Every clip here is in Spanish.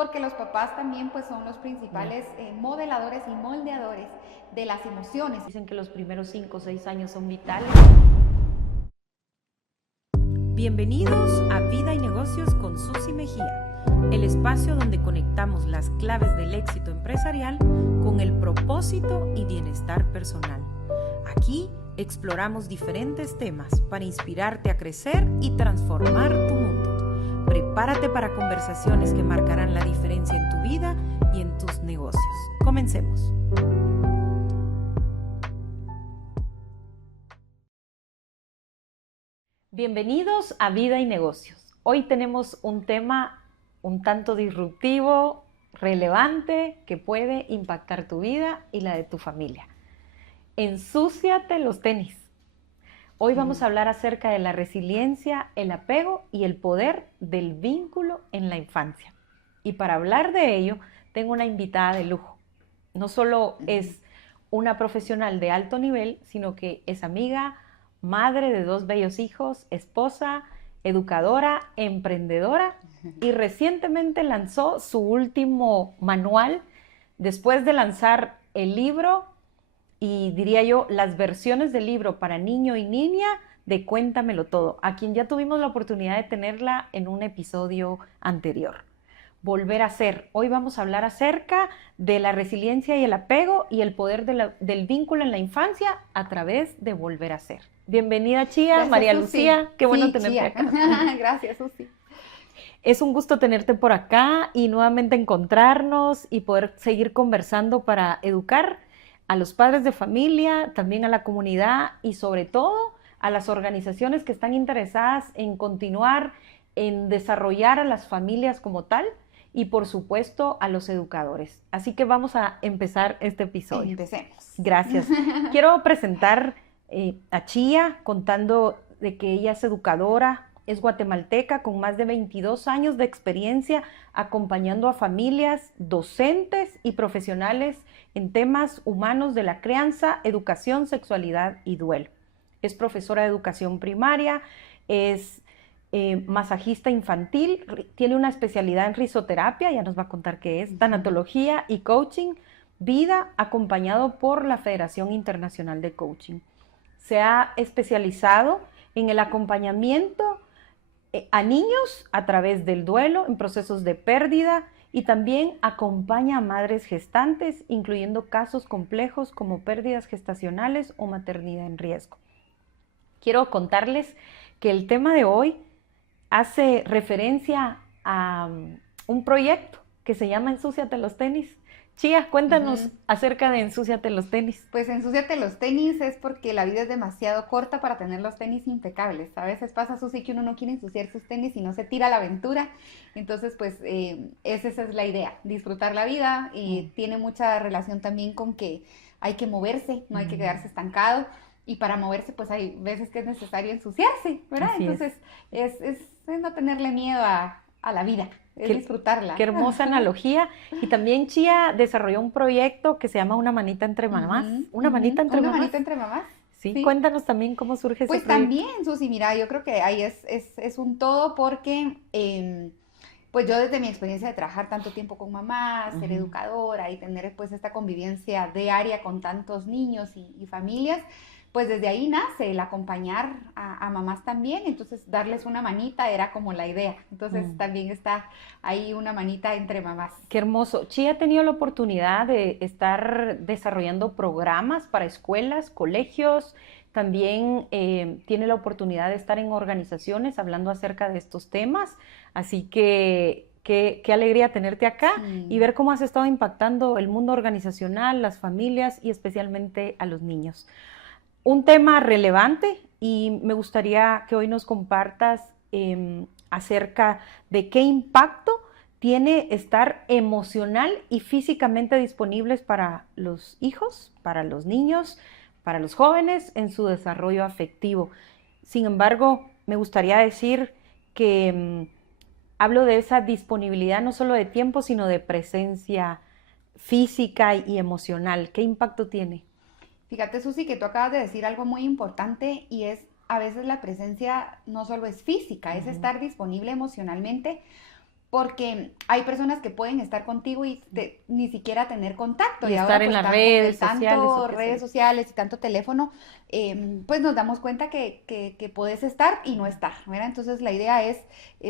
porque los papás también pues son los principales modeladores y moldeadores de las emociones. Dicen que los primeros 5 o 6 años son vitales. Bienvenidos a Vida y Negocios con Susi Mejía, el espacio donde conectamos las claves del éxito empresarial con el propósito y bienestar personal. Aquí exploramos diferentes temas para inspirarte a crecer y transformar tu mundo. Prepárate para conversaciones que marcarán la diferencia en tu vida y en tus negocios. Comencemos. Bienvenidos a Vida y Negocios. Hoy tenemos un tema un tanto disruptivo, relevante, que puede impactar tu vida y la de tu familia. Ensúciate los tenis. Hoy vamos a hablar acerca de la resiliencia, el apego y el poder del vínculo en la infancia. Y para hablar de ello, tengo una invitada de lujo. No solo es una profesional de alto nivel, sino que es amiga, madre de 2 bellos hijos, esposa, educadora, emprendedora y recientemente lanzó su último manual después de lanzar el libro y diría yo las versiones del libro para niño y niña de Cuéntamelo Todo, a quien ya tuvimos la oportunidad de tenerla en un episodio anterior. Volver a ser. Hoy vamos a hablar acerca de la resiliencia y el apego y el poder del vínculo en la infancia a través de volver a ser. Bienvenida, Chía. Gracias, María Susi. Lucía, qué bueno Sí, tenerte Chía. acá. Gracias, Susi. Es un gusto tenerte por acá y nuevamente encontrarnos y poder seguir conversando para educar a los padres de familia, también a la comunidad y sobre todo a las organizaciones que están interesadas en continuar, en desarrollar a las familias como tal y por supuesto a los educadores. Así que vamos a empezar este episodio. Empecemos. Gracias. Quiero presentar a Chía contando de que ella es educadora, es guatemalteca con más de 22 años de experiencia acompañando a familias, docentes y profesionales en temas humanos de la crianza, educación, sexualidad y duelo. Es profesora de educación primaria, es masajista infantil, tiene una especialidad en risoterapia, ya nos va a contar qué es, tanatología y coaching, vida, acompañado por la Federación Internacional de Coaching. Se ha especializado en el acompañamiento a niños a través del duelo, en procesos de pérdida y también acompaña a madres gestantes, incluyendo casos complejos como pérdidas gestacionales o maternidad en riesgo. Quiero contarles que el tema de hoy hace referencia a un proyecto que se llama Ensúciate los tenis. Chía, cuéntanos acerca de Ensúciate los tenis. Pues ensúciate los tenis es porque la vida es demasiado corta para tener los tenis impecables. A veces pasa, Susi, que uno no quiere ensuciar sus tenis y no se tira a la aventura. Entonces, pues esa es la idea, disfrutar la vida y tiene mucha relación también con que hay que moverse, no hay que quedarse estancado. Y para moverse, pues hay veces que es necesario ensuciarse, ¿verdad? Así Entonces, es no tenerle miedo a la vida, es disfrutarla. Qué hermosa analogía. Y también Chía desarrolló un proyecto que se llama Una manita entre mamás. Una manita entre mamás. Una manita entre mamás. Sí, cuéntanos también cómo surge ese Pues proyecto. también, Susi, mira, yo creo que ahí es un todo porque pues yo desde mi experiencia de trabajar tanto tiempo con mamás, ser educadora y tener pues esta convivencia diaria con tantos niños y familias, pues desde ahí nace el acompañar a mamás también, entonces darles una manita era como la idea, entonces también está ahí una manita entre mamás. Qué hermoso. Chía ha tenido la oportunidad de estar desarrollando programas para escuelas, colegios, también tiene la oportunidad de estar en organizaciones hablando acerca de estos temas, así que qué alegría tenerte acá y ver cómo has estado impactando el mundo organizacional, las familias y especialmente a los niños. Un tema relevante y me gustaría que hoy nos compartas acerca de qué impacto tiene estar emocional y físicamente disponibles para los hijos, para los niños, para los jóvenes en su desarrollo afectivo. Sin embargo, me gustaría decir que hablo de esa disponibilidad no solo de tiempo, sino de presencia física y emocional. ¿Qué impacto tiene? Fíjate, Susi, que tú acabas de decir algo muy importante y es a veces la presencia no solo es física, es estar disponible emocionalmente, porque hay personas que pueden estar contigo y ni siquiera tener contacto. Y ahora estar en pues las redes sociales. tanto redes sociales y tanto teléfono, pues nos damos cuenta que puedes estar y no estar, ¿verdad? Entonces la idea es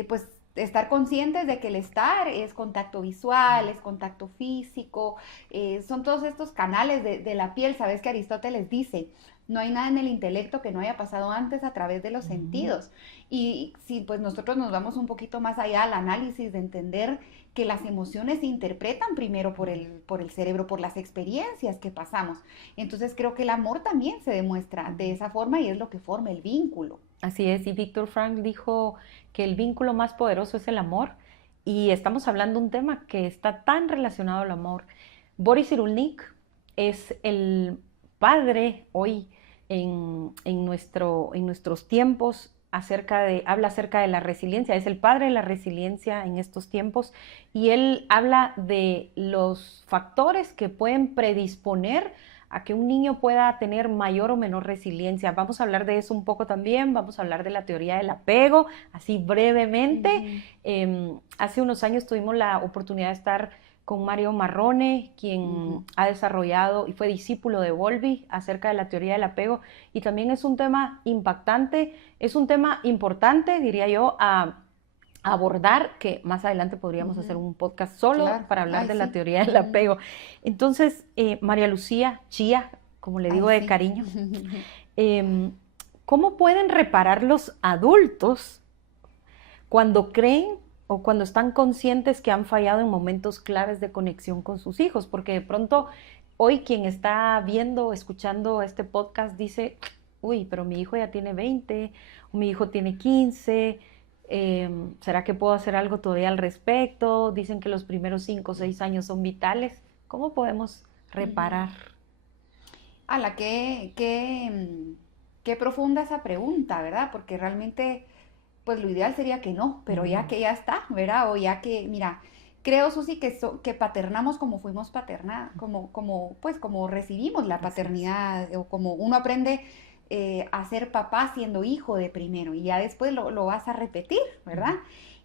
pues estar conscientes de que el estar es contacto visual, es contacto físico, son todos estos canales de la piel. Sabes que Aristóteles dice, no hay nada en el intelecto que no haya pasado antes a través de los sentidos. Y si pues nosotros nos vamos un poquito más allá al análisis de entender que las emociones se interpretan primero por el cerebro, por las experiencias que pasamos. Entonces creo que el amor también se demuestra de esa forma y es lo que forma el vínculo. Así es, y Víctor Frank dijo que el vínculo más poderoso es el amor, y estamos hablando de un tema que está tan relacionado al amor. Boris Cyrulnik es el padre hoy en nuestros tiempos habla acerca de la resiliencia, es el padre de la resiliencia en estos tiempos, y él habla de los factores que pueden predisponer a que un niño pueda tener mayor o menor resiliencia. Vamos a hablar de eso un poco también, vamos a hablar de la teoría del apego, así brevemente. Hace unos años tuvimos la oportunidad de estar con Mario Marrone, quien ha desarrollado y fue discípulo de Bowlby acerca de la teoría del apego, y también es un tema impactante, es un tema importante, diría yo, a abordar, que más adelante podríamos hacer un podcast solo para hablar de la teoría del apego. Entonces, María Lucía, Chía, como le digo de cariño, ¿cómo pueden reparar los adultos cuando creen o cuando están conscientes que han fallado en momentos claves de conexión con sus hijos? Porque de pronto hoy quien está viendo, escuchando este podcast dice, uy, pero mi hijo ya tiene 20, o mi hijo tiene 15, ¿será que puedo hacer algo todavía al respecto? Dicen que los primeros 5 o 6 años son vitales. ¿Cómo podemos reparar? Qué profunda esa pregunta, ¿verdad? Porque realmente, pues lo ideal sería que no, pero ya que ya está, ¿verdad? O ya que, mira, creo, Susi, que paternamos como fuimos paternados, como recibimos la paternidad, o como uno aprende a ser papá siendo hijo de primero, y ya después lo vas a repetir, ¿verdad?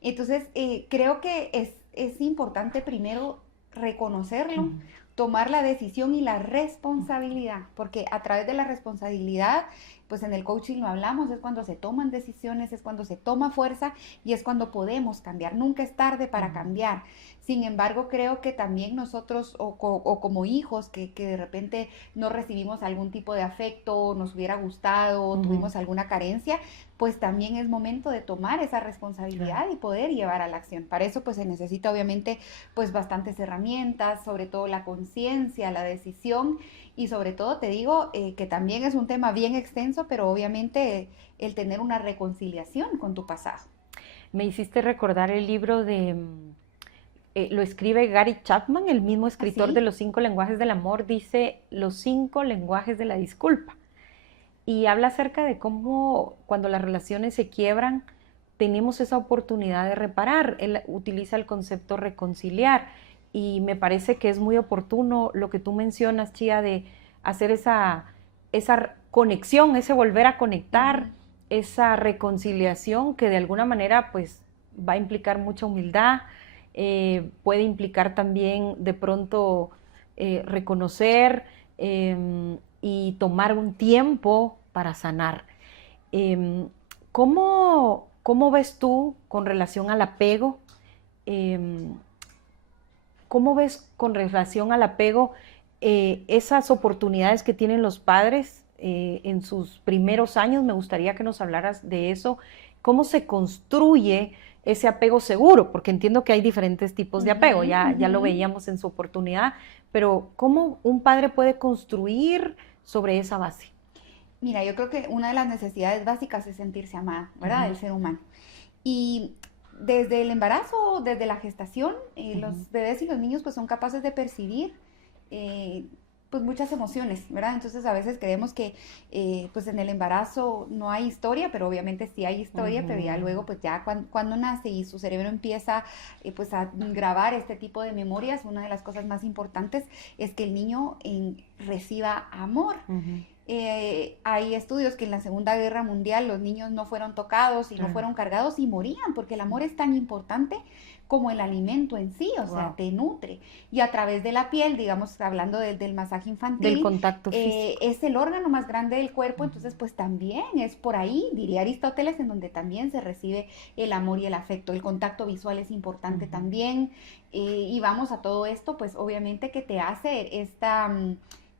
Entonces, creo que es importante primero reconocerlo, tomar la decisión y la responsabilidad, porque a través de la responsabilidad, pues en el coaching lo hablamos, es cuando se toman decisiones, es cuando se toma fuerza y es cuando podemos cambiar. Nunca es tarde para cambiar. Sin embargo, creo que también nosotros, o como hijos, que de repente no recibimos algún tipo de afecto, nos hubiera gustado, tuvimos alguna carencia, pues también es momento de tomar esa responsabilidad y poder llevar a la acción. Para eso pues se necesita obviamente pues bastantes herramientas, sobre todo la conciencia, la decisión, y sobre todo te digo que también es un tema bien extenso, pero obviamente el tener una reconciliación con tu pasado. Me hiciste recordar el libro lo escribe Gary Chapman, el mismo escritor de Los 5 lenguajes del amor, dice Los 5 lenguajes de la disculpa. Y habla acerca de cómo cuando las relaciones se quiebran, tenemos esa oportunidad de reparar. Él utiliza el concepto reconciliar, y me parece que es muy oportuno lo que tú mencionas, Chía, de hacer esa conexión, ese volver a conectar, esa reconciliación que de alguna manera pues va a implicar mucha humildad, puede implicar también de pronto reconocer y tomar un tiempo para sanar. ¿Cómo ves tú con relación al apego? ¿Cómo ves con relación al apego esas oportunidades que tienen los padres en sus primeros años? Me gustaría que nos hablaras de eso. ¿Cómo se construye ese apego seguro? Porque entiendo que hay diferentes tipos de apego, ya lo veíamos en su oportunidad, pero ¿cómo un padre puede construir sobre esa base? Mira, yo creo que una de las necesidades básicas es sentirse amada, ¿verdad? Del ser humano. Y desde el embarazo, desde la gestación, los bebés y los niños pues son capaces de percibir pues muchas emociones, ¿verdad? Entonces a veces creemos que pues en el embarazo no hay historia, pero obviamente sí hay historia, pero ya luego pues ya cuando nace y su cerebro empieza pues a grabar este tipo de memorias, una de las cosas más importantes es que el niño reciba amor. Hay estudios que en la Segunda Guerra Mundial los niños no fueron tocados y no Claro. fueron cargados y morían, porque el amor es tan importante como el alimento en sí, o sea, Wow. te nutre. Y a través de la piel, digamos, hablando del masaje Del infantil, contacto físico. es el órgano más grande del cuerpo, Ujú. entonces pues también es por ahí, diría Aristóteles, en donde también se recibe el amor y el afecto. El contacto visual es importante Ujú. también, y vamos a todo esto, pues obviamente que te hace esta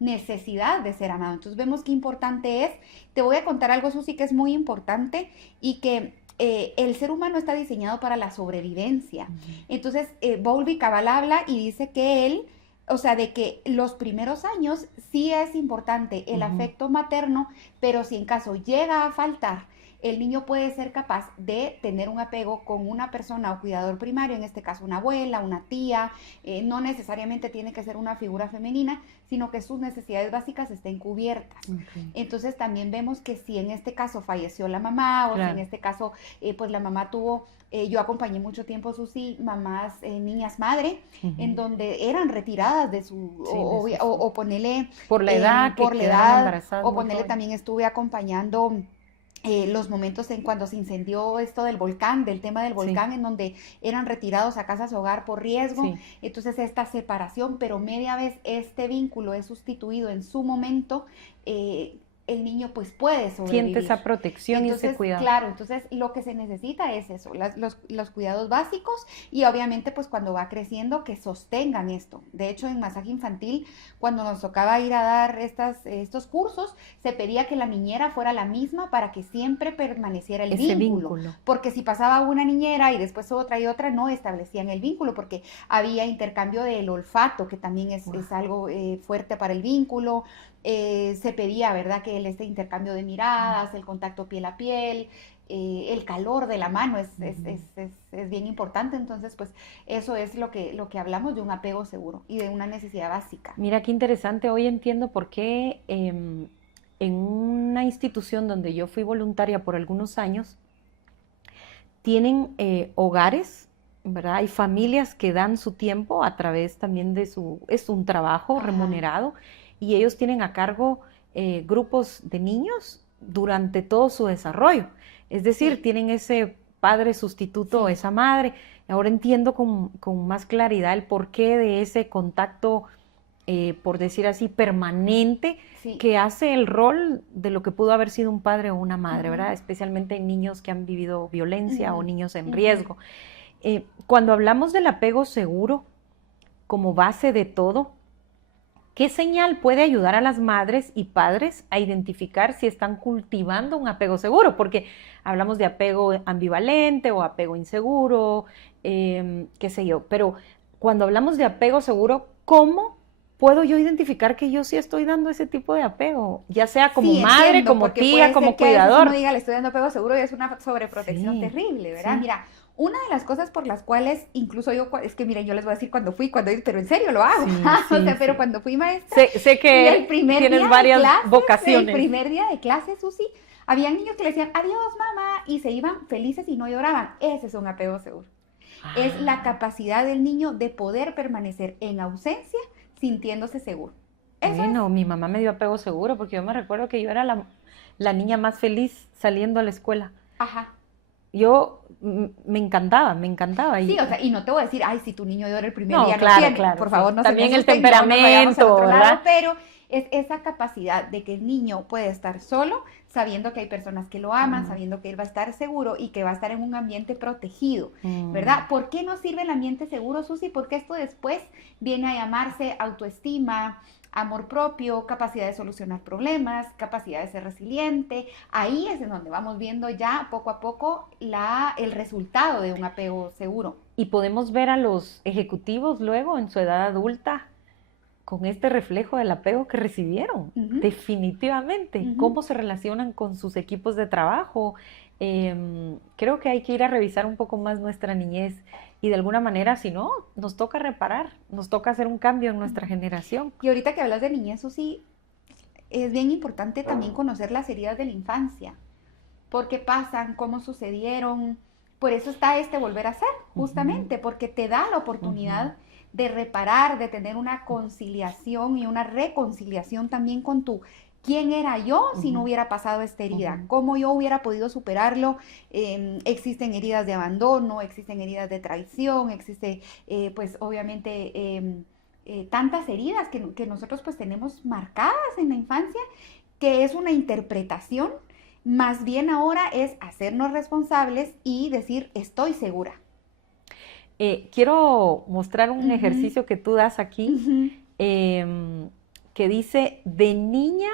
necesidad de ser amado. Entonces vemos qué importante es. Te voy a contar algo, Susi, que es muy importante y que el ser humano está diseñado para la sobrevivencia. Ujú. Entonces, Bowlby Cabal habla y dice que él, o sea, de que los primeros años sí es importante el Ujú. afecto materno, pero si en caso llega a faltar, el niño puede ser capaz de tener un apego con una persona o cuidador primario, en este caso una abuela, una tía, no necesariamente tiene que ser una figura femenina, sino que sus necesidades básicas estén cubiertas. Ok. Entonces también vemos que si en este caso falleció la mamá o si en Claro. este caso pues la mamá tuvo, yo acompañé mucho tiempo, Susi, mamás, niñas madre, en Ujú. donde eran retiradas de su, Sí, de sus o ponerle por la edad, que por la quedaron edad, embarazadas o muy ponerle jóvenes. también estuve acompañando los momentos en cuando se incendió esto del volcán, del tema del Sí, volcán, en donde eran retirados a casas hogar por riesgo. sí. Entonces esta separación, pero media vez este vínculo es sustituido en su momento, el niño pues puede Siente sobrevivir. esa protección y ese Entonces, cuidado. claro, entonces lo que se necesita es eso, los cuidados básicos y obviamente pues cuando va creciendo que sostengan esto. De hecho, en masaje infantil, cuando nos tocaba ir a dar estos cursos, se pedía que la niñera fuera la misma para que siempre permaneciera el Ese vínculo, vínculo. porque si pasaba una niñera y después otra y otra, no establecían el vínculo, porque había intercambio del olfato, que también Wow. es algo fuerte para el vínculo. Se pedía, ¿verdad?, que este intercambio de miradas, el contacto piel a piel, el calor de la mano Ujú. es bien importante. Entonces, pues eso es lo que hablamos de un apego seguro y de una necesidad básica. Mira qué interesante. Hoy entiendo por qué en una institución donde yo fui voluntaria por algunos años, tienen hogares, ¿verdad? Hay familias que dan su tiempo a través también de es un trabajo Ajá, remunerado y ellos tienen a cargo grupos de niños durante todo su desarrollo. Es decir, sí, tienen ese padre sustituto o sí. esa madre. Ahora entiendo con más claridad el porqué de ese contacto, por decir así, permanente, Sí. que hace el rol de lo que pudo haber sido un padre o una madre, Ujú, ¿verdad? Especialmente en niños que han vivido violencia o ujú, niños en ujú. riesgo. Cuando hablamos del apego seguro como base de todo, ¿qué señal puede ayudar a las madres y padres a identificar si están cultivando un apego seguro? Porque hablamos de apego ambivalente o apego inseguro, qué sé yo, pero cuando hablamos de apego seguro, ¿cómo puedo yo identificar que yo sí estoy dando ese tipo de apego? Ya sea como Sí, madre, entiendo, como porque tía, puede ser como que a veces uno cuidador. diga, le estoy dando apego seguro y es una sobreprotección Sí, terrible, ¿verdad? sí, Mira, una de las cosas por las cuales, incluso yo, es que miren, yo les voy a decir cuando pero en serio lo hago, sí, o sea, sí, pero sí. cuando fui maestra Sé y el que primer día tienes de varias clases, el vocaciones. primer día de clases, Susi, había niños que le decían, adiós mamá, y se iban felices y no lloraban. Ese es un apego seguro. Es la Ah, capacidad del niño de poder permanecer en ausencia sintiéndose seguro. Eso es. bueno, mi mamá me dio apego seguro porque yo me recuerdo que yo era la niña más feliz saliendo a la escuela. Ajá. Yo me encantaba. Sí, o sea, y no te voy a decir, ay, si tu niño llora el primer No, día, no claro, tiene. claro, Por sí. favor, no se me También el asusten, no nos vayamos al temperamento, otro lado, ¿verdad? pero es esa capacidad de que el niño puede estar solo, sabiendo que hay personas que lo aman, Mm, sabiendo que él va a estar seguro y que va a estar en un ambiente protegido, mm. ¿verdad? ¿Por qué nos sirve el ambiente seguro, Susi? Porque esto después viene a llamarse autoestima, amor propio, capacidad de solucionar problemas, capacidad de ser resiliente. Ahí es en donde vamos viendo ya poco a poco el resultado de un apego seguro. Y podemos ver a los ejecutivos luego en su edad adulta con este reflejo del apego que recibieron, Ujú, definitivamente, ujú. cómo se relacionan con sus equipos de trabajo. Creo que hay que ir a revisar un poco más nuestra niñez y de alguna manera, si no, nos toca reparar, nos toca hacer un cambio en nuestra generación. Y ahorita que hablas de niñez, Susi, es bien importante también conocer las heridas de la infancia. ¿Por qué pasan? ¿Cómo sucedieron? Por eso está este volver a ser, Ujú, justamente, porque te da la ujú, oportunidad de reparar, de tener una conciliación y una reconciliación también con ¿quién era yo si no Ujú, hubiera pasado esta herida? ujú. ¿Cómo yo hubiera podido superarlo? Existen heridas de abandono, existen heridas de traición, existe pues obviamente tantas heridas que nosotros pues tenemos marcadas en la infancia, que es una interpretación, más bien ahora es hacernos responsables y decir, estoy segura. Quiero mostrar un Ujú, ejercicio que tú das aquí, ujú, em, que dice, de niña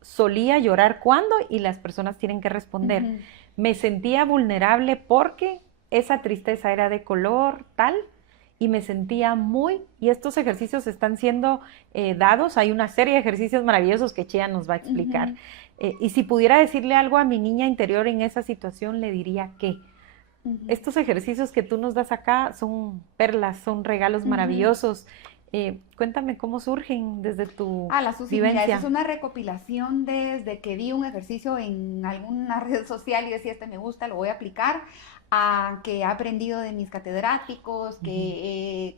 solía llorar cuando y las personas tienen que responder. ujú. Me sentía vulnerable porque esa tristeza era de color tal y me sentía muy, y estos ejercicios están siendo dados, hay una serie de ejercicios maravillosos que Chea nos va a explicar. Ujú, Y si pudiera decirle algo a mi niña interior en esa situación, le diría que ujú, estos ejercicios que tú nos das acá son perlas, son regalos ujú. maravillosos. Cuéntame cómo surgen desde tu Ah, la Susi, mira, eso es vivencia. una recopilación desde que vi un ejercicio en alguna red social y decía, este me gusta, lo voy a aplicar, a que he aprendido de mis catedráticos, que Ujú,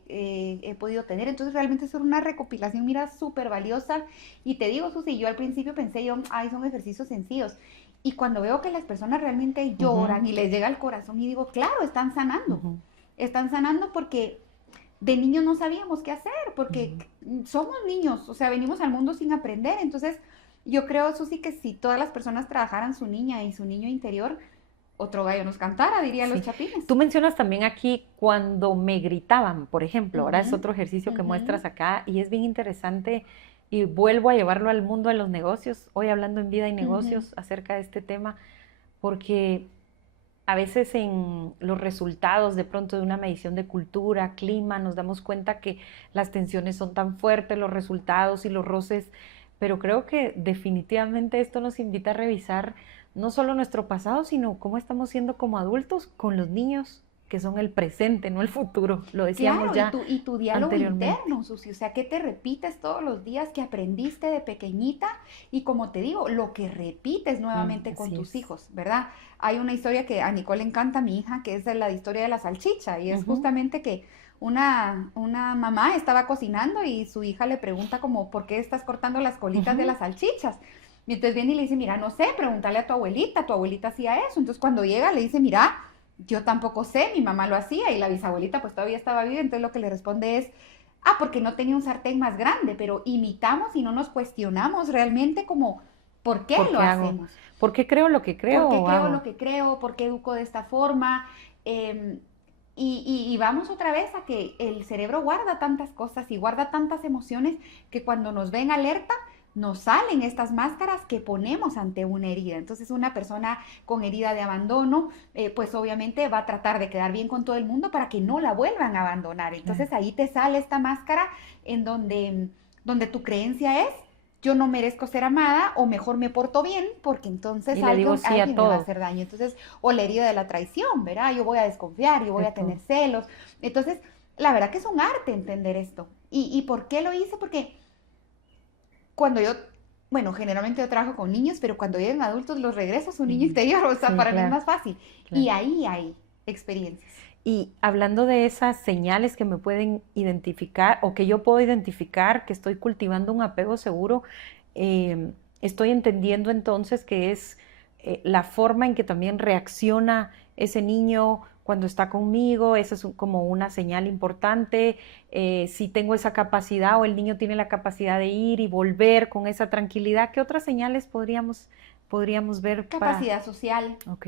he podido tener. Entonces, realmente es una recopilación, mira, súper valiosa. Y te digo, Susi, yo al principio pensé yo, ay, son ejercicios sencillos. Y cuando veo que las personas realmente lloran ujú, y les llega al corazón y digo, claro, están sanando. ujú, Están sanando porque de niños no sabíamos qué hacer, porque ujú. somos niños, o sea, venimos al mundo sin aprender. Entonces, yo creo, Susi, que si todas las personas trabajaran su niña y su niño interior, otro gallo nos cantara, dirían los Sí. chapines. Tú mencionas también aquí cuando me gritaban, por ejemplo, ahora es Ujú, otro ejercicio que ujú, muestras acá y es bien interesante y vuelvo a llevarlo al mundo de los negocios, hoy hablando en vida y ujú, negocios acerca de este tema, porque a veces en los resultados de pronto de una medición de cultura, clima, nos damos cuenta que las tensiones son tan fuertes, los resultados y los roces, pero creo que definitivamente esto nos invita a revisar no solo nuestro pasado, sino cómo estamos siendo como adultos con los niños, que son el presente, no el futuro. Lo decíamos claro, ya y tu diálogo anteriormente. interno, Susi, o sea, ¿qué te repites todos los días que aprendiste de pequeñita? Y como te digo, lo que repites nuevamente con Así tus es. hijos, ¿verdad? Hay una historia que a Nicole le encanta, a mi hija, que es la historia de la salchicha, y es Ujú, justamente que una mamá estaba cocinando y su hija le pregunta como, ¿por qué estás cortando las colitas de ujú, las salchichas? Y entonces viene y le dice, mira, no sé, pregúntale a tu abuelita hacía eso. Entonces cuando llega le dice, mira, yo tampoco sé, mi mamá lo hacía y la bisabuelita pues todavía estaba viva, entonces lo que le responde es, ah, porque no tenía un sartén más grande, pero imitamos y no nos cuestionamos realmente como, ¿por qué ¿por lo qué hago? hacemos? ¿Por qué creo lo que creo ¿Por qué o creo lo hago? que creo? ¿Por qué educo de esta forma? Eh, y vamos otra vez a que el cerebro guarda tantas cosas y guarda tantas emociones que cuando nos ven alerta, nos salen estas máscaras que ponemos ante una herida. Entonces una persona con herida de abandono, pues obviamente va a tratar de quedar bien con todo el mundo para que no la vuelvan a abandonar. Claro. Entonces ahí te sale esta máscara en donde tu creencia es yo no merezco ser amada o mejor me porto bien porque entonces Y le digo sí a alguien me va a todo, hacer daño. Entonces, o la herida de la traición, ¿verdad? Yo voy a desconfiar, yo voy de a tener todo. celos. Entonces, la verdad que es un arte entender esto. ¿Y por qué lo hice? Porque cuando yo, bueno, generalmente yo trabajo con niños, pero cuando llegan adultos los regreso a su niño Ujú. interior, o sea, Sí, para mí es claro, más fácil. Y claro. ahí hay experiencias. Y hablando de esas señales que me pueden identificar o que yo puedo identificar que estoy cultivando un apego seguro, estoy entendiendo entonces que es la forma en que también reacciona ese niño cuando está conmigo, esa es como una señal importante, si tengo esa capacidad o el niño tiene la capacidad de ir y volver con esa tranquilidad, ¿qué otras señales podríamos ver para... Capacidad social, Ok.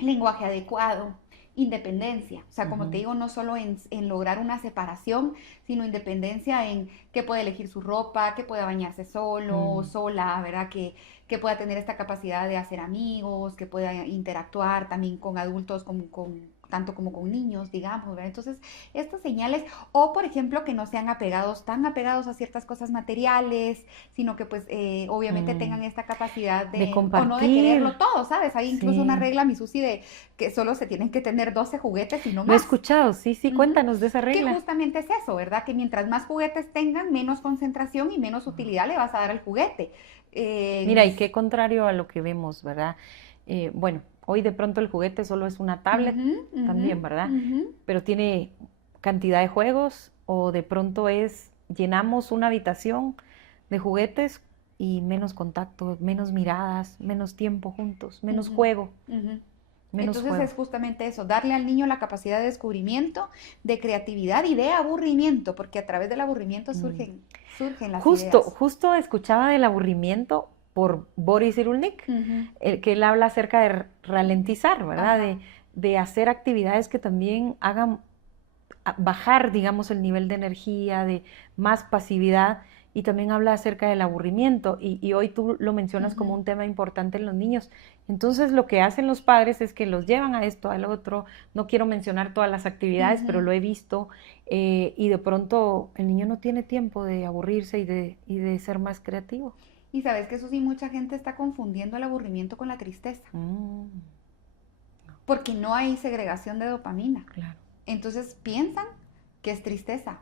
lenguaje adecuado, independencia. O sea, como te Ujú, digo, no solo en lograr una separación, sino independencia en que pueda elegir su ropa, que pueda bañarse solo o mm, sola, ¿verdad? Que pueda tener esta capacidad de hacer amigos, que pueda interactuar también con adultos, tanto como con niños, digamos, ¿verdad? Entonces, estas señales, o por ejemplo, que no sean apegados, tan apegados a ciertas cosas materiales, sino que pues obviamente mm. tengan esta capacidad De o no de compartir, quererlo todo, ¿sabes? Hay incluso una sí. regla, mi Susi, de que solo se tienen que tener 12 juguetes y no Lo he más. escuchado, sí, sí, Ujú. cuéntanos de esa Que regla. justamente es eso, ¿verdad? Que mientras más juguetes tengan, menos concentración y menos utilidad le vas a dar al juguete. Mira, Eh, y qué contrario a lo que vemos, ¿verdad? Bueno, hoy de pronto el juguete solo es una tablet ujú, ujú, también, ¿verdad? ujú. Pero tiene cantidad de juegos o de pronto es, llenamos una habitación de juguetes y menos contacto, menos miradas, menos tiempo juntos, menos Ujú, juego, ujú. menos Entonces juego. es justamente eso, darle al niño la capacidad de descubrimiento, de creatividad y de aburrimiento, porque a través del aburrimiento Mm. surgen las Justo, ideas. justo escuchaba del aburrimiento por Boris Cyrulnik, Ujú, que él habla acerca de ralentizar, ¿verdad? ajá, De hacer actividades que también hagan bajar, digamos, el nivel de energía, de más pasividad, y también habla acerca del aburrimiento, y hoy tú lo mencionas como ujú, un tema importante en los niños. Entonces lo que hacen los padres es que los llevan a esto, al otro, no quiero mencionar todas las actividades, pero ujú. lo he visto, y de pronto el niño no tiene tiempo de aburrirse y de ser más creativo. Y sabes que eso sí, mucha gente está confundiendo el aburrimiento con la tristeza, Mm, porque no hay segregación de dopamina. claro, Entonces piensan que es tristeza,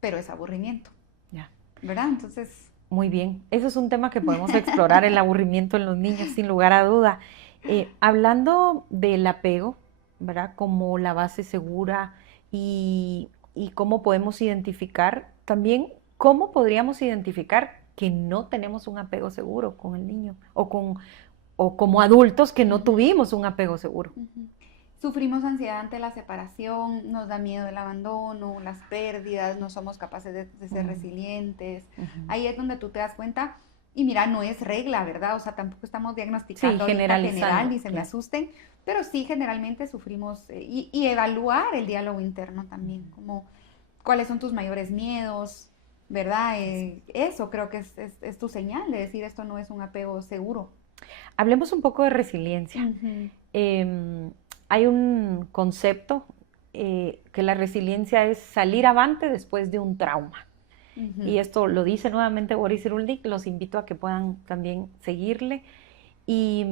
pero es aburrimiento, ya. ¿verdad? Entonces, Muy bien, eso es un tema que podemos explorar, el aburrimiento en los niños, sin lugar a duda. Hablando del apego, ¿verdad? Como la base segura y cómo podemos identificar, también cómo podríamos identificar que no tenemos un apego seguro con el niño o como adultos que no ujú, tuvimos un apego seguro. ujú. Sufrimos ansiedad ante la separación, nos da miedo el abandono, las pérdidas, no somos capaces de ser Mm, resilientes. ujú. Ahí es donde tú te das cuenta, y mira, no es regla, ¿verdad? O sea, tampoco estamos Sí, diagnosticando ahorita general, generalizando, ni se me claro. asusten, pero sí generalmente sufrimos y evaluar el diálogo interno también, como cuáles son tus mayores miedos, ¿verdad? Eso creo que es tu señal de decir esto no es un apego seguro. Hablemos un poco de resiliencia. Ujú, Eh, Hay un concepto que la resiliencia es salir avante después de un trauma. ujú. Y esto lo dice nuevamente Boris Cyrulnik, los invito a que puedan también seguirle. Y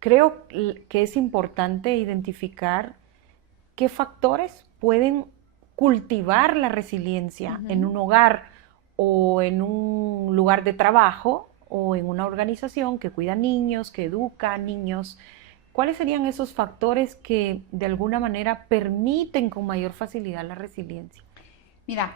creo que es importante identificar qué factores pueden cultivar la resiliencia en Ujú. un hogar o en un lugar de trabajo o en una organización que cuida niños, que educa a niños. ¿Cuáles serían esos factores que de alguna manera permiten con mayor facilidad la resiliencia? Mira,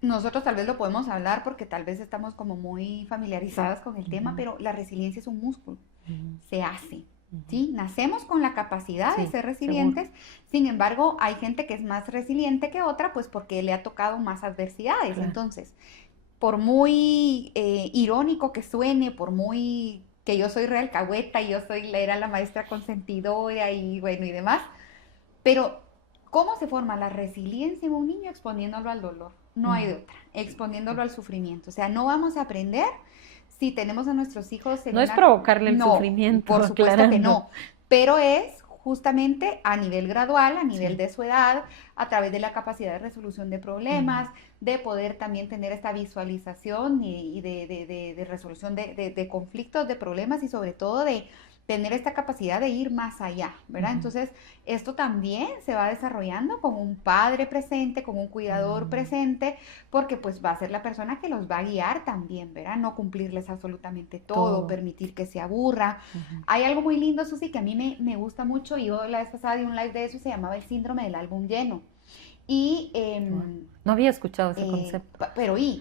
nosotros tal vez lo podemos hablar porque tal vez estamos como muy familiarizadas con el tema, Ujú, pero la resiliencia es un músculo, ujú, se hace. ujú. ¿Sí? Nacemos con la capacidad de Sí, ser seguro. resilientes, sin embargo, hay gente que es más resiliente que otra, pues porque le ha tocado más adversidades. Claro. Entonces, por muy irónico que suene, por muy que yo soy real alcahueta y yo soy, era la maestra consentidora y bueno y demás, pero, ¿cómo se forma la resiliencia en un niño exponiéndolo al dolor? No hay Mm, de otra, exponiéndolo al sufrimiento. O sea, no vamos a aprender si tenemos a nuestros hijos en no es una... provocarle el No, sufrimiento, por supuesto que aclarando. no, pero es justamente a nivel gradual, a nivel Sí. de su edad, a través de la capacidad de resolución de Ujú. problemas, de poder también tener esta visualización y de resolución de conflictos, de problemas y sobre todo de tener esta capacidad de ir más allá, ¿verdad? Ujú. Entonces, esto también se va desarrollando con un padre presente, con un cuidador Mm, presente, porque pues va a ser la persona que los va a guiar también, ¿verdad? No cumplirles absolutamente todo, todo. permitir que se aburra. Ujú. Hay algo muy lindo, Susi, que a mí me gusta mucho, y yo la vez pasada di un live de eso y se llamaba el síndrome del álbum lleno. Y, Wow. No había escuchado ese concepto.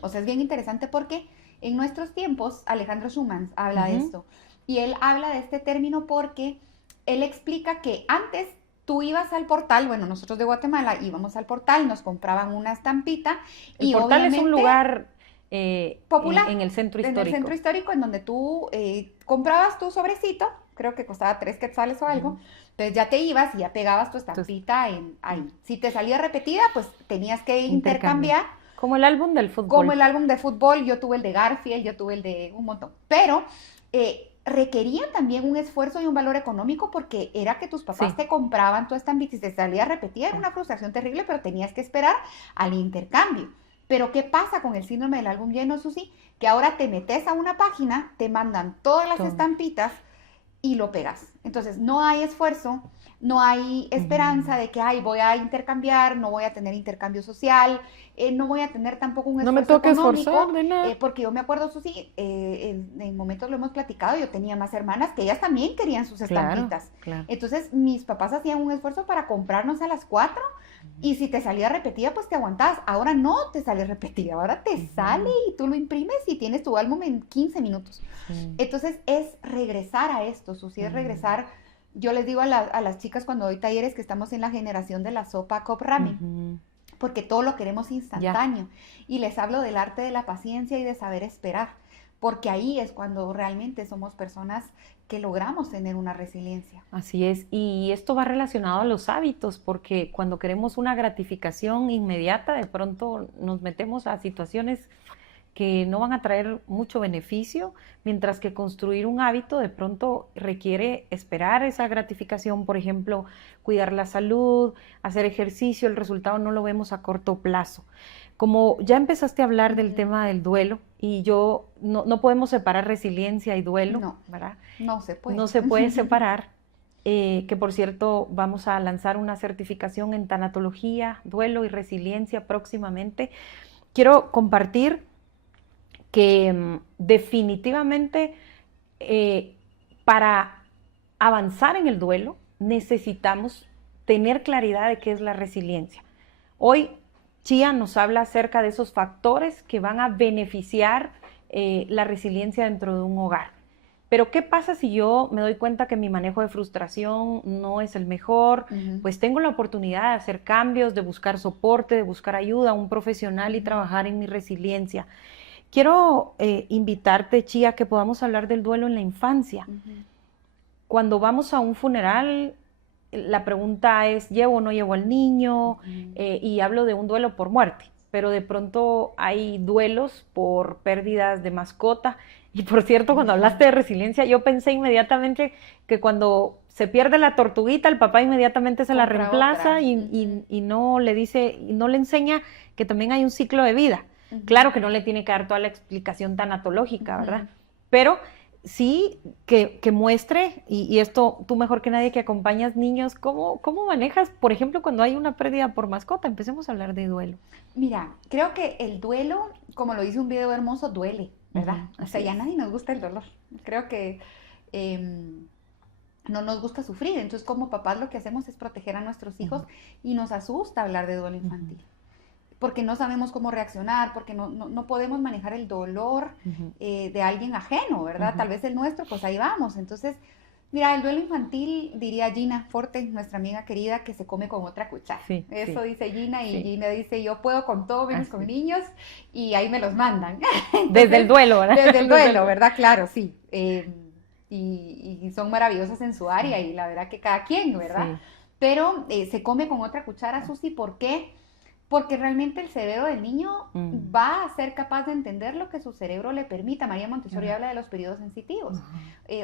o sea, es bien interesante porque en nuestros tiempos, Alejandro Schumann habla de Ujú. esto. Y él habla de este término porque él explica que antes tú ibas al portal, bueno, nosotros de Guatemala íbamos al portal, nos compraban una estampita El y portal es un obviamente lugar popular en el centro en el centro histórico. histórico en donde tú comprabas tu sobrecito, creo que costaba 3 quetzales o algo, Ujú. entonces ya te ibas y ya pegabas tu Entonces, estampita mm, ahí. Si te salía repetida, pues tenías que intercambio. intercambiar, Como el álbum del como fútbol. el álbum de fútbol, yo tuve el de Garfield, yo tuve el de un montón, pero requería también un esfuerzo y un valor económico porque era que tus papás Sí, te compraban tu estampita y si te salía repetida, era sí, una frustración terrible, pero tenías que esperar al intercambio. Pero ¿qué pasa con el síndrome del álbum lleno, Susi? Que ahora te metes a una página, te mandan todas las todo. estampitas y lo pegas. Entonces, no hay esfuerzo, no hay esperanza Mm. de que, ay, voy a intercambiar, no voy a tener intercambio social, no voy a tener tampoco un No me esfuerzo tengo que esforzar económico, de nada. porque yo me acuerdo, Susi, en momentos lo hemos platicado, yo tenía más hermanas que ellas también querían sus Claro, estampitas. claro. Entonces, mis papás hacían un esfuerzo para comprarnos a las 4 Y si te salía repetida, pues te aguantabas. Ahora no te sale repetida, ahora te sale y tú lo imprimes y tienes tu álbum en 15 minutos. Sí. Entonces es regresar a esto, Susi, es regresar. Yo les digo a las chicas cuando doy talleres que estamos en la generación de la sopa Cup Ramen, porque todo lo queremos instantáneo. Y les hablo del arte de la paciencia y de saber esperar, porque ahí es cuando realmente somos personas que logramos tener una resiliencia. Así es, y esto va relacionado a los hábitos, porque cuando queremos una gratificación inmediata, de pronto nos metemos a situaciones que no van a traer mucho beneficio, mientras que construir un hábito de pronto requiere esperar esa gratificación, por ejemplo, cuidar la salud, hacer ejercicio, el resultado no lo vemos a corto plazo. Como ya empezaste a hablar del tema del duelo, y no podemos separar resiliencia y duelo, No, ¿verdad? no se puede. No se puede separar, que por cierto vamos a lanzar una certificación en tanatología, duelo y resiliencia próximamente. Quiero compartir que definitivamente para avanzar en el duelo necesitamos tener claridad de qué es la resiliencia. Hoy Chía nos habla acerca de esos factores que van a beneficiar la resiliencia dentro de un hogar. Pero ¿qué pasa si yo me doy cuenta que mi manejo de frustración no es el mejor? Pues tengo la oportunidad de hacer cambios, de buscar soporte, de buscar ayuda a un profesional y trabajar en mi resiliencia. Quiero invitarte, Chía, a que podamos hablar del duelo en la infancia. Cuando vamos a un funeral, la pregunta es, ¿llevo o no llevo al niño? Y hablo de un duelo por muerte, pero de pronto hay duelos por pérdidas de mascota. Y por cierto, cuando hablaste de resiliencia, yo pensé inmediatamente que cuando se pierde la tortuguita, el papá inmediatamente se la reemplaza y no le dice, y no le enseña que también hay un ciclo de vida. Claro que no le tiene que dar toda la explicación tanatológica, ¿verdad? Pero sí que muestre, y esto tú mejor que nadie que acompañas niños, ¿cómo manejas, por ejemplo, cuando hay una pérdida por mascota? Empecemos a hablar de duelo. Mira, creo que el duelo, como lo dice un video hermoso, duele, ¿verdad? O sea, ya a nadie nos gusta el dolor. Creo que no nos gusta sufrir. Entonces, como papás lo que hacemos es proteger a nuestros hijos y nos asusta hablar de duelo infantil. Porque no sabemos cómo reaccionar, porque no podemos manejar el dolor de alguien ajeno, ¿verdad? Tal vez el nuestro, pues ahí vamos. Entonces, mira, el duelo infantil, diría Gina Forte, nuestra amiga querida, que se come con otra cuchara. Sí, Eso dice Gina, y sí. Gina dice, yo puedo con todo menos con niños, y ahí me los mandan. Entonces, desde el duelo, ¿verdad? Desde el duelo, ¿verdad? Claro, sí. Y son maravillosas en su área, y la verdad que cada quien, ¿verdad? Sí. Pero se come con otra cuchara, Susi, ¿por qué? Porque realmente el cerebro del niño va a ser capaz de entender lo que su cerebro le permita. María Montessori habla de los periodos sensitivos.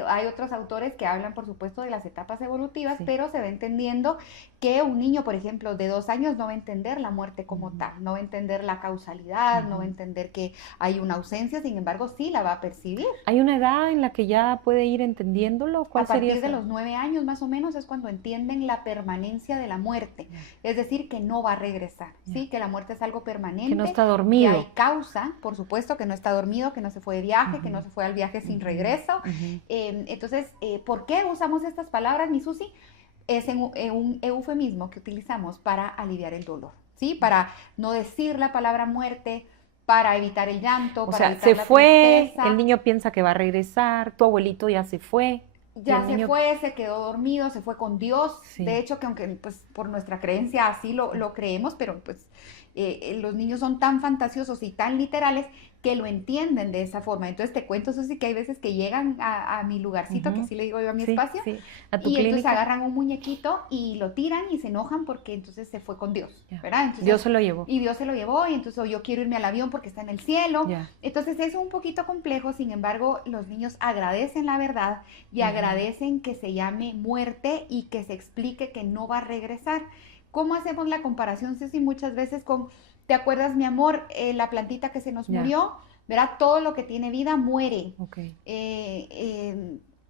Hay otros autores que hablan, por supuesto, de las etapas evolutivas, pero se va entendiendo que un niño, por ejemplo, de 2 años no va a entender la muerte como tal, no va a entender la causalidad, no va a entender que hay una ausencia, sin embargo, sí la va a percibir. ¿Hay una edad en la que ya puede ir entendiéndolo? ¿Cuál sería? A partir de los 9 años, más o menos, es cuando entienden la permanencia de la muerte. Es decir, que no va a regresar, ¿sí? Que la muerte es algo permanente. Que no está dormido. Que hay causa, por supuesto, que no está dormido, que no se fue de viaje, que no se fue al viaje sin regreso. Entonces, ¿por qué usamos estas palabras, mi Susi? Es un eufemismo que utilizamos para aliviar el dolor, ¿sí? Para no decir la palabra muerte, para evitar el llanto, o para sea, evitar se la fue, tristeza. El niño piensa que va a regresar, tu abuelito ya se fue. Ya se fue, se quedó dormido, se fue con Dios. Sí. De hecho, que aunque pues por nuestra creencia así lo creemos, pero pues los niños son tan fantasiosos y tan literales que lo entienden de esa forma. Entonces te cuento, Susi, que hay veces que llegan a mi lugarcito, que así le digo yo a mi espacio, a tu y clínica. Entonces agarran un muñequito y lo tiran y se enojan porque entonces se fue con Dios, ¿verdad? Entonces, Dios se lo llevó. Y Dios se lo llevó, y entonces yo quiero irme al avión porque está en el cielo. Entonces es un poquito complejo, sin embargo, los niños agradecen la verdad y agradecen que se llame muerte y que se explique que no va a regresar. ¿Cómo hacemos la comparación, Ceci? Muchas veces con, ¿te acuerdas, mi amor? La plantita que se nos murió, ¿verdad? Todo lo que tiene vida muere.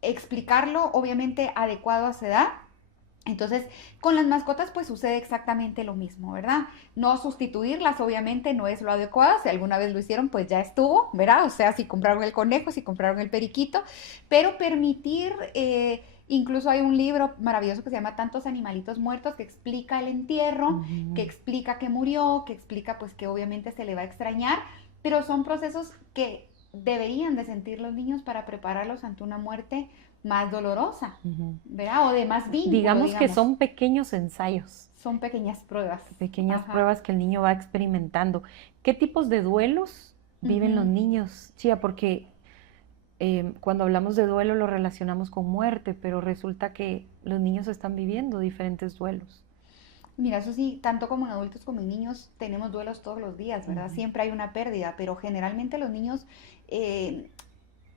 Explicarlo, obviamente, adecuado a su edad. Entonces, con las mascotas, pues sucede exactamente lo mismo, ¿verdad? No sustituirlas, obviamente, no es lo adecuado. Si alguna vez lo hicieron, pues ya estuvo, ¿verdad? O sea, si compraron el conejo, si compraron el periquito, pero permitir Incluso hay un libro maravilloso que se llama Tantos animalitos muertos, que explica el entierro, que explica que murió, que explica pues que obviamente se le va a extrañar, pero son procesos que deberían de sentir los niños para prepararlos ante una muerte más dolorosa, ¿verdad? O de más vínculo, Digamos que son pequeños ensayos. Son pequeñas pruebas. Pequeñas pruebas que el niño va experimentando. ¿Qué tipos de duelos viven los niños, Chía? Porque cuando hablamos de duelo lo relacionamos con muerte, pero resulta que los niños están viviendo diferentes duelos. Mira, eso sí, tanto como en adultos como en niños tenemos duelos todos los días, ¿verdad? Siempre hay una pérdida, pero generalmente los niños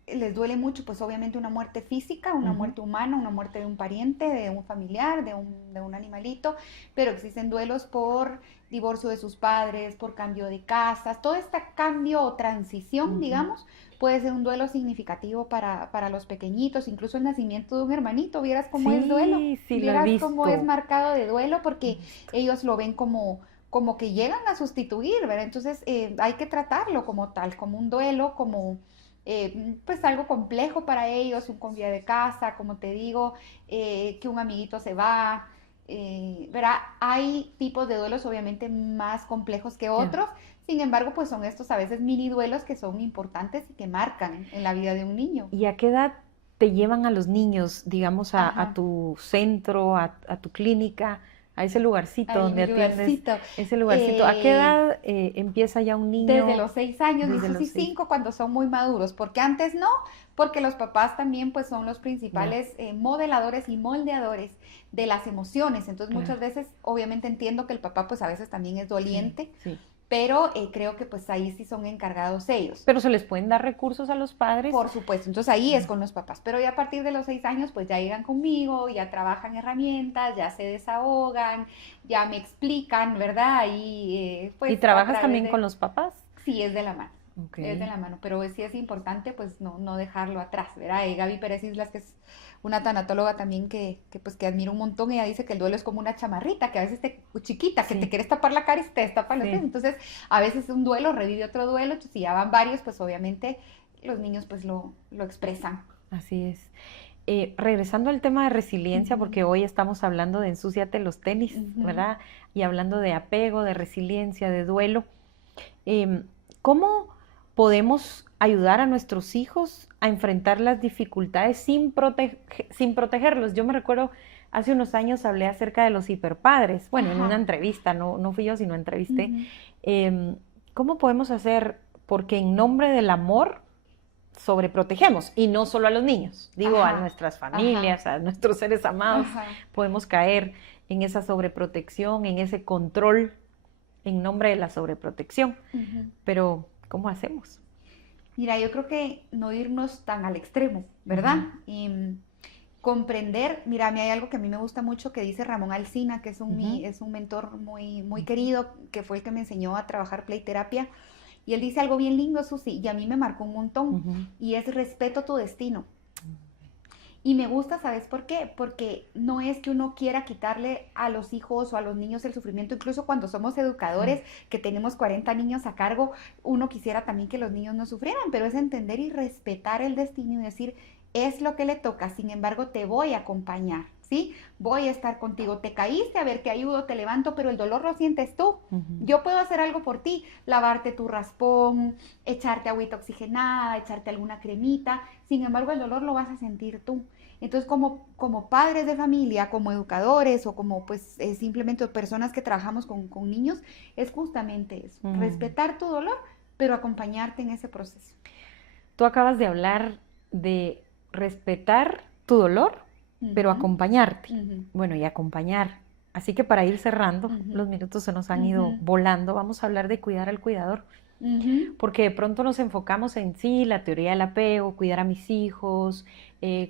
les duele mucho, pues obviamente una muerte física, una muerte humana, una muerte de un pariente, de un familiar, de un animalito, pero existen duelos por divorcio de sus padres, por cambio de casas, todo este cambio o transición, digamos, puede ser un duelo significativo para los pequeñitos, incluso el nacimiento de un hermanito, vieras cómo es duelo, vieras cómo es marcado de duelo, porque ellos lo ven como que llegan a sustituir, ¿verdad? Entonces hay que tratarlo como tal, como un duelo, como pues algo complejo para ellos, un cambio de casa, como te digo, que un amiguito se va, ¿verdad? Hay tipos de duelos obviamente más complejos que otros, sin embargo, pues son estos a veces mini duelos que son importantes y que marcan en la vida de un niño. ¿Y a qué edad te llevan a los niños, digamos, a tu centro, a tu clínica, a ese lugarcito donde atiendes? Ese lugarcito. ¿A qué edad empieza ya un niño? Desde los 6 años, desde los 5 cuando son muy maduros, porque antes no, porque los papás también pues son los principales modeladores y moldeadores de las emociones, entonces muchas veces obviamente entiendo que el papá pues a veces también es doliente, pero creo que pues ahí sí son encargados ellos. Pero se les pueden dar recursos a los padres. Por supuesto, entonces ahí es con los papás, pero ya a partir de los 6 años pues ya llegan conmigo, ya trabajan herramientas, ya se desahogan, ya me explican, ¿verdad? Pues, ¿y trabajas también con los papás? Sí, es de la mano. Es de la mano, pero sí es importante pues no dejarlo atrás, ¿verdad? Y Gaby Pérez Islas, que es una tanatóloga también pues que admiro un montón, ella dice que el duelo es como una chamarrita, que a veces chiquita, que te quieres tapar la cara y te destapa los pies, entonces a veces un duelo revive otro duelo, entonces si ya van varios, pues obviamente los niños pues lo expresan. Así es. Regresando al tema de resiliencia, porque hoy estamos hablando de ensúciate los tenis, ¿verdad? Y hablando de apego, de resiliencia, de duelo. ¿Cómo podemos ayudar a nuestros hijos a enfrentar las dificultades sin protegerlos? Yo me recuerdo, hace unos años hablé acerca de los hiperpadres, bueno, en una entrevista, no fui yo, sino entrevisté. ¿Cómo podemos hacer? Porque en nombre del amor sobreprotegemos, y no solo a los niños, digo a nuestras familias, a nuestros seres amados, podemos caer en esa sobreprotección, en ese control, en nombre de la sobreprotección, pero ¿cómo hacemos? Mira, yo creo que no irnos tan al extremo, ¿verdad? Y comprender, mira, a mí hay algo que a mí me gusta mucho que dice Ramón Alsina, que es un mentor muy querido, que fue el que me enseñó a trabajar playterapia, y él dice algo bien lindo, Susi, y a mí me marcó un montón, y es respeto tu destino. Y me gusta, ¿sabes por qué? Porque no es que uno quiera quitarle a los hijos o a los niños el sufrimiento, incluso cuando somos educadores, que tenemos 40 niños a cargo, uno quisiera también que los niños no sufrieran, pero es entender y respetar el destino y decir, es lo que le toca, sin embargo te voy a acompañar, ¿sí? Voy a estar contigo, te caíste, a ver, te ayudo, te levanto, pero el dolor lo sientes tú. Yo puedo hacer algo por ti, lavarte tu raspón, echarte agüita oxigenada, echarte alguna cremita, sin embargo el dolor lo vas a sentir tú. Entonces como padres de familia, como educadores o como pues simplemente personas que trabajamos con niños, es justamente eso, respetar tu dolor, pero acompañarte en ese proceso. Tú acabas de hablar de respetar tu dolor, pero acompañarte. Bueno, y acompañar. Así que para ir cerrando, los minutos se nos han ido volando, vamos a hablar de cuidar al cuidador. Porque de pronto nos enfocamos en sí, la teoría del apego, cuidar a mis hijos,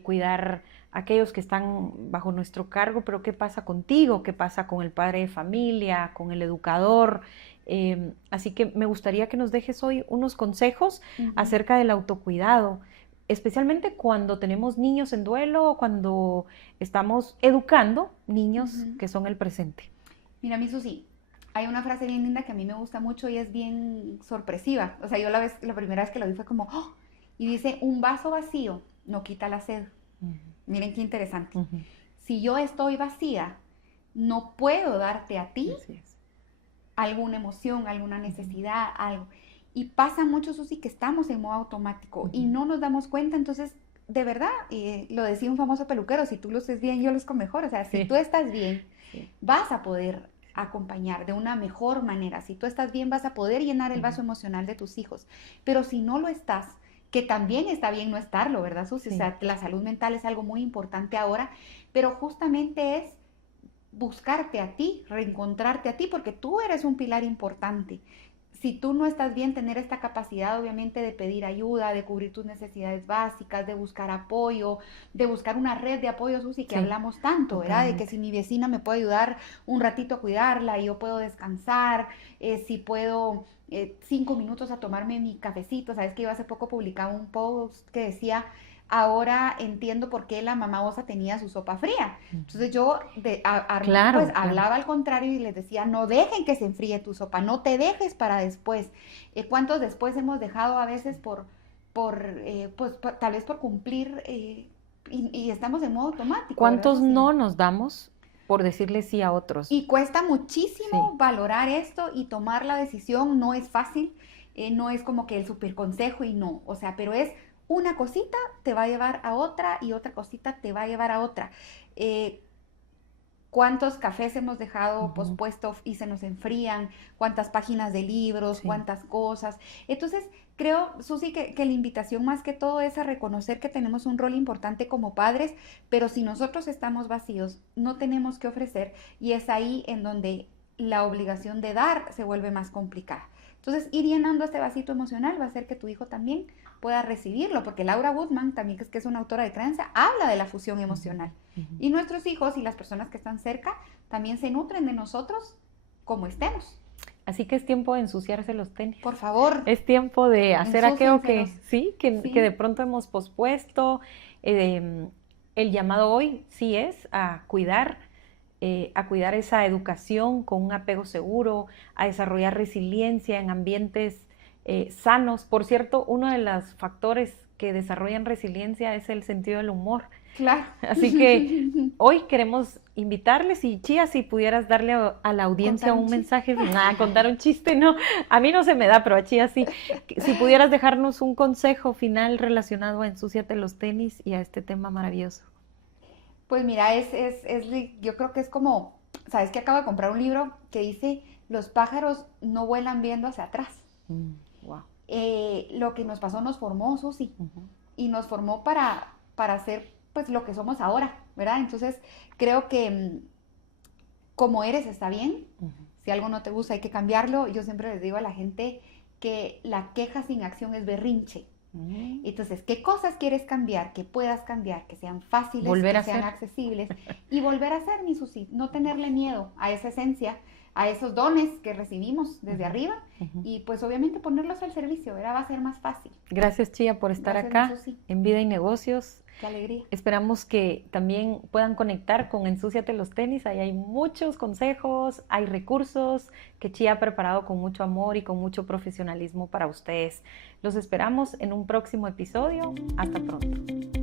cuidar a aquellos que están bajo nuestro cargo, pero ¿qué pasa contigo? ¿Qué pasa con el padre de familia, con el educador? Así que me gustaría que nos dejes hoy unos consejos acerca del autocuidado, especialmente cuando tenemos niños en duelo o cuando estamos educando niños que son el presente. Mira, mi Susi, hay una frase bien linda que a mí me gusta mucho y es bien sorpresiva. O sea, yo la primera vez que lo vi fue como, ¡oh! Y dice, un vaso vacío no quita la sed. Miren qué interesante. Ujú. Si yo estoy vacía, no puedo darte a ti Así es. alguna emoción, alguna necesidad, algo. Y pasa mucho, Susi, que estamos en modo automático y Ujú. no nos damos cuenta. Entonces, de verdad, lo decía un famoso peluquero, si tú luces bien, yo luzco mejor. O sea, si tú Sí, estás bien, sí. vas a poder acompañar de una mejor manera. Si tú estás bien, vas a poder llenar el Ujú. vaso emocional de tus hijos. Pero si no lo estás, que también está bien no estarlo, ¿verdad, Susi? O Sí. sea, la salud mental es algo muy importante ahora, pero justamente es buscarte a ti, reencontrarte a ti, porque tú eres un pilar importante. Si tú no estás bien, tener esta capacidad obviamente de pedir ayuda, de cubrir tus necesidades básicas, de buscar apoyo, de buscar una red de apoyo, Susi, que Sí, hablamos tanto, ¿verdad? De que totalmente. si mi vecina me puede ayudar un ratito a cuidarla, y yo puedo descansar, si puedo 5 minutos a tomarme mi cafecito. Sabes que yo hace poco publicaba un post que decía, ahora entiendo por qué la mamá osa tenía su sopa fría. Ujú. Entonces yo pues Claro, claro. hablaba al contrario y les decía, no dejen que se enfríe tu sopa, no te dejes para después. ¿Cuántos después hemos dejado a veces tal vez por cumplir, y estamos en modo automático, ¿verdad, ¿Cuántos Susi? no nos damos por decirle sí a otros? Y cuesta Sí. muchísimo valorar esto y tomar la decisión, no es fácil, no es como que el super consejo y no, o sea, pero es una cosita te va a llevar a otra y otra cosita te va a llevar a otra. Eh, ¿Cuántos cafés hemos dejado Ujú. pospuestos y se nos enfrían? ¿Cuántas páginas de libros? Sí. ¿Cuántas cosas? Entonces, creo, Susi, que la invitación más que todo es a reconocer que tenemos un rol importante como padres, pero si nosotros estamos vacíos, no tenemos que ofrecer, y es ahí en donde la obligación de dar se vuelve más complicada. Entonces, ir llenando este vasito emocional va a hacer que tu hijo también pueda recibirlo, porque Laura Woodman, también que es una autora de creencia, habla de la fusión Ujú. emocional. Ujú. Y nuestros hijos y las personas que están cerca también se nutren de nosotros como estemos. Así que es tiempo de ensuciarse los tenis. Por favor, Es tiempo de hacer aquello ensúcienselos. que sí, que de Sí, pronto hemos pospuesto. Eh, el llamado hoy sí es a cuidar esa educación con un apego seguro, a desarrollar resiliencia en ambientes sanos. Por cierto, uno de los factores que desarrollan resiliencia es el sentido del humor. claro. Así que hoy queremos invitarles y Chía, si pudieras darle a la audiencia Contar un un chiste. mensaje, nada, contar un chiste, no, a mí no se me da, pero a Chía sí. Si pudieras dejarnos un consejo final relacionado a Ensúciate los tenis y a este tema maravilloso. Pues mira, yo creo que es como, sabes que acabo de comprar un libro que dice, los pájaros no vuelan viendo hacia atrás. Wow. Lo que nos pasó nos formó, Susi, Ujú. y nos formó para ser pues lo que somos ahora, ¿verdad? Entonces creo que como eres está bien. Ujú. Si algo no te gusta hay que cambiarlo. Yo siempre les digo a la gente que la queja sin acción es berrinche. Mm. Entonces, ¿qué cosas quieres cambiar? Que puedas cambiar, que sean fáciles, Volver que a sean ser. accesibles, y volver a ser, mi Susi, no tenerle miedo a esa esencia, a esos dones que recibimos desde Ujú. arriba, Ujú. y pues obviamente ponerlos al servicio, ¿verdad? Va a ser más fácil. Gracias, Chía, por estar Gracias, mi acá Susi. en Vida y Negocios. Qué alegría. Esperamos que también puedan conectar con Ensúciate los tenis. Ahí hay muchos consejos, hay recursos que Chía ha preparado con mucho amor y con mucho profesionalismo para ustedes. Los esperamos en un próximo episodio. Hasta pronto.